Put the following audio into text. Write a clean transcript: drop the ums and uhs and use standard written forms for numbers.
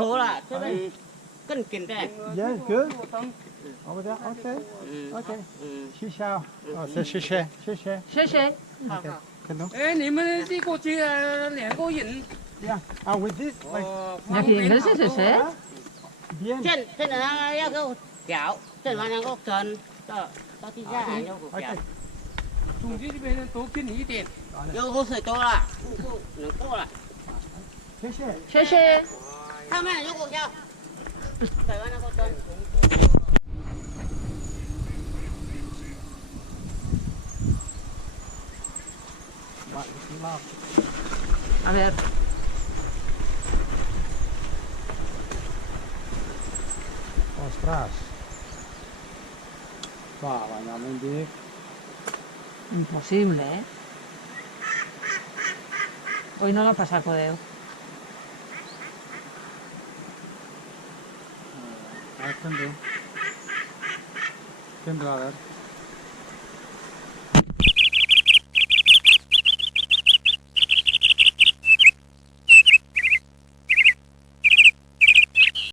to là cho nên cân kiện đây. Yeah, good. Over there. Okay. Okay. Xí sao? Xí xí. 谢谢。 Can do. 哎，你们这过去2个人， Yeah. With this, like, 여기 몇 세? bien. Trên là nó có kéo, trên là nó có cần cho đi ra hàng nhau của kéo. Okay. 总局这边呢多给你一点。 有口水多了，能够了。谢谢。谢谢。他们有股票，台湾那个跟。 A ver. Ostras. Va, bañamente. Imposible, ¿eh? Hoy no lo pasa Codeo. I can do. A ver.